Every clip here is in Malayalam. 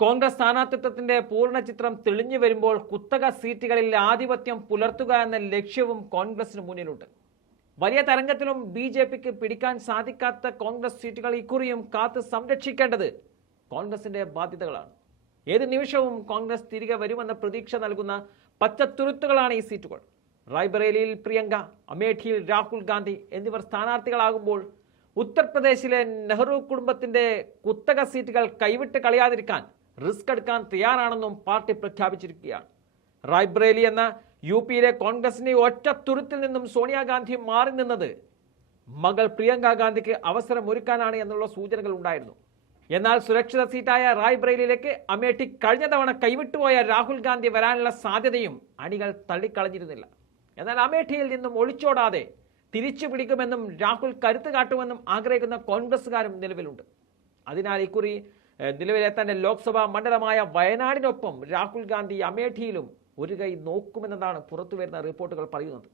കോൺഗ്രസ് സ്ഥാനാർത്ഥിത്വത്തിന്റെ പൂർണ്ണ ചിത്രം തെളിഞ്ഞു വരുമ്പോൾ കുത്തക സീറ്റുകളിൽ ആധിപത്യം പുലർത്തുക എന്ന ലക്ഷ്യവും കോൺഗ്രസിന് മുന്നിലുണ്ട്. വലിയ തരംഗത്തിലും ബി.ജെ.പിക്ക് പിടിക്കാൻ സാധിക്കാത്ത കോൺഗ്രസ് സീറ്റുകൾ ഇക്കുറിയും കാത്ത് സംരക്ഷിക്കേണ്ടത് കോൺഗ്രസിന്റെ ബാധ്യതകളാണ്. ഏത് നിമിഷവും കോൺഗ്രസ് തിരികെ വരുമെന്ന പ്രതീക്ഷ നൽകുന്ന പച്ചത്തുരുത്തുകളാണ് ഈ സീറ്റുകൾ. റായ്ബറേലിയിൽ പ്രിയങ്ക, അമേഠിയിൽ രാഹുൽ ഗാന്ധി എന്നിവർ സ്ഥാനാർത്ഥികളാകുമ്പോൾ ഉത്തർപ്രദേശിലെ നെഹ്റു കുടുംബത്തിന്റെ കുത്തക സീറ്റുകൾ കൈവിട്ട് കളയാതിരിക്കാൻ റിസ്ക് എടുക്കാൻ തയ്യാറാണെന്നും പാർട്ടി പ്രഖ്യാപിച്ചിരിക്കുകയാണ്. റായ്ബറേലി എന്ന യു.പിയിലെ കോൺഗ്രസിന്റെ ഒറ്റ തുരുത്തിൽ നിന്നും സോണിയാഗാന്ധി മാറി നിന്നത് മകൾ പ്രിയങ്ക ഗാന്ധിക്ക് അവസരമൊരുക്കാനാണ് എന്നുള്ള സൂചനകൾ ഉണ്ടായിരുന്നു. എന്നാൽ സുരക്ഷിത സീറ്റായ റായ്ബറേലിയിലേക്ക് അമേഠി കഴിഞ്ഞ തവണ കൈവിട്ടുപോയ രാഹുൽ ഗാന്ധി വരാനുള്ള സാധ്യതയും അണികൾ തള്ളിക്കളഞ്ഞിരുന്നില്ല. എന്നാൽ അമേഠിയിൽ നിന്നും ഒളിച്ചോടാതെ തിരിച്ചു പിടിക്കുമെന്നും രാഹുൽ കരുത്ത് കാട്ടുമെന്നും ആഗ്രഹിക്കുന്ന കോൺഗ്രസുകാരും നിലവിലുണ്ട്. അതിനാൽ ഇക്കുറി നിലവിലെ തന്റെ ലോക്സഭാ മണ്ഡലമായ വയനാടിനൊപ്പം രാഹുൽ ഗാന്ധി അമേഠിയിലും ഒരു കൈ നോക്കുമെന്നതാണ് പുറത്തുവരുന്ന റിപ്പോർട്ടുകൾ പറയുന്നത്.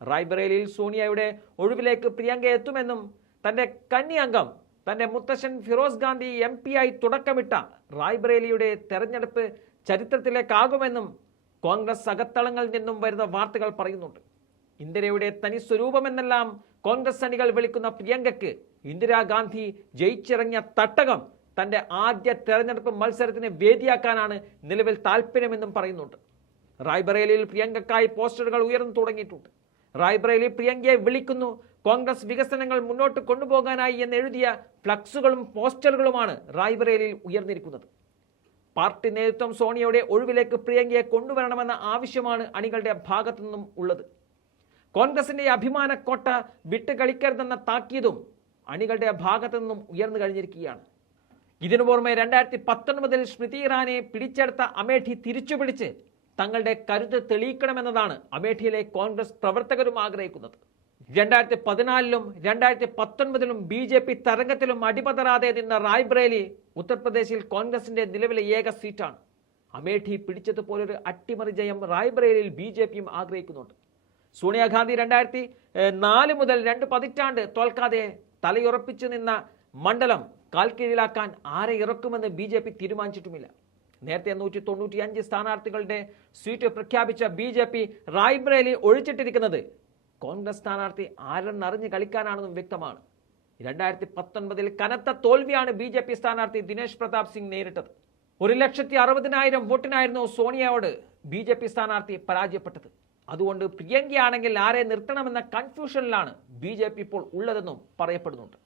റായ്ബറേലിയിൽ സോണിയയുടെ ഒഴിവിലേക്ക് പ്രിയങ്ക എത്തുമെന്നും തന്റെ കന്നി അംഗം തന്റെ മുത്തശ്ശൻ ഫിറോസ് ഗാന്ധി MP ആയി തുടക്കമിട്ട റായ്ബറേലിയുടെ തെരഞ്ഞെടുപ്പ് ചരിത്രത്തിലേക്കാകുമെന്നും കോൺഗ്രസ് അകത്തളങ്ങളിൽ നിന്നും വരുന്ന വാർത്തകൾ പറയുന്നുണ്ട്. ഇന്ദിരയുടെ തനി സ്വരൂപമെന്നെല്ലാം കോൺഗ്രസ് അണികൾ വിളിക്കുന്ന പ്രിയങ്കയ്ക്ക് ഇന്ദിരാഗാന്ധി ജയിച്ചിറങ്ങിയ തട്ടകം തന്റെ ആദ്യ തെരഞ്ഞെടുപ്പ് മത്സരത്തിന് വേദിയാക്കാനാണ് നിലവിൽ താല്പര്യമെന്നും പറയുന്നുണ്ട്. റായ്ബറേലിയിൽ പ്രിയങ്കയ്ക്കായി പോസ്റ്ററുകൾ ഉയർന്നു തുടങ്ങിയിട്ടുണ്ട്. റായ്ബറേലി പ്രിയങ്കയെ വിളിക്കുന്നു, കോൺഗ്രസ് വികസനങ്ങൾ മുന്നോട്ട് കൊണ്ടുപോകാനായി എന്നെഴുതിയ ഫ്ലക്സുകളും പോസ്റ്ററുകളുമാണ് റായ്ബറേലിയിൽ ഉയർന്നിരിക്കുന്നത്. പാർട്ടി നേതൃത്വം സോണിയയുടെ ഒഴിവിലേക്ക് പ്രിയങ്കയെ കൊണ്ടുവരണമെന്ന ആവശ്യമാണ് അണികളുടെ ഭാഗത്തു നിന്നും ഉള്ളത്. കോൺഗ്രസിന്റെ അഭിമാന കോട്ട വിട്ട് കളിക്കരുതെന്ന താക്കീതും അണികളുടെ ഭാഗത്തു നിന്നും ഉയർന്നു കഴിഞ്ഞിരിക്കുകയാണ്. ഇതിനു പുറമെ 2019 സ്മൃതി ഇറാനിയെ പിടിച്ചെടുത്ത അമേഠി തിരിച്ചുപിടിച്ച് തങ്ങളുടെ കരുത്ത് തെളിയിക്കണമെന്നതാണ് അമേഠിയിലെ കോൺഗ്രസ് പ്രവർത്തകരും ആഗ്രഹിക്കുന്നത്. 2014 2019 ബി.ജെ.പി തരംഗത്തിലും അടിപതറാതെ നിന്ന റായ്ബറേലി ഉത്തർപ്രദേശിൽ കോൺഗ്രസിന്റെ നിലവിലെ ഏക സീറ്റാണ്. അമേഠി പിടിച്ചതുപോലൊരു അട്ടിമറി ജയം റായ്ബറേലിയിൽ ബി.ജെ.പിയും ആഗ്രഹിക്കുന്നുണ്ട്. സോണിയാഗാന്ധി 2004 മുതൽ 2 പതിറ്റാണ്ട് തോൽക്കാതെ തലയുറപ്പിച്ചു നിന്ന മണ്ഡലം കാൽക്കീഴിലാക്കാൻ ആരെ ഇറക്കുമെന്ന് ബി.ജെ.പി തീരുമാനിച്ചിട്ടുമില്ല. നേരത്തെ 195 സ്ഥാനാർത്ഥികളുടെ സീറ്റ് പ്രഖ്യാപിച്ച ബി.ജെ.പി റായ്ബറേലി ഒഴിച്ചിട്ടിരിക്കുന്നത് കോൺഗ്രസ് സ്ഥാനാർത്ഥി ആരെന്നറിഞ്ഞ് കളിക്കാനാണെന്നും വ്യക്തമാണ്. 2019 കനത്ത തോൽവിയാണ് ബി.ജെ.പി സ്ഥാനാർത്ഥി ദിനേശ് പ്രതാപ് സിംഗ് നേരിട്ടത്. 1,60,000 വോട്ടിനായിരുന്നു സോണിയയോട് ബി.ജെ.പി സ്ഥാനാർത്ഥി പരാജയപ്പെട്ടത്. അതുകൊണ്ട് പ്രിയങ്കയാണെങ്കിൽ ആരെ നിർത്തണമെന്ന കൺഫ്യൂഷനിലാണ് ബി.ജെ.പി ഇപ്പോൾ ഉള്ളതെന്നും പറയപ്പെടുന്നുണ്ട്.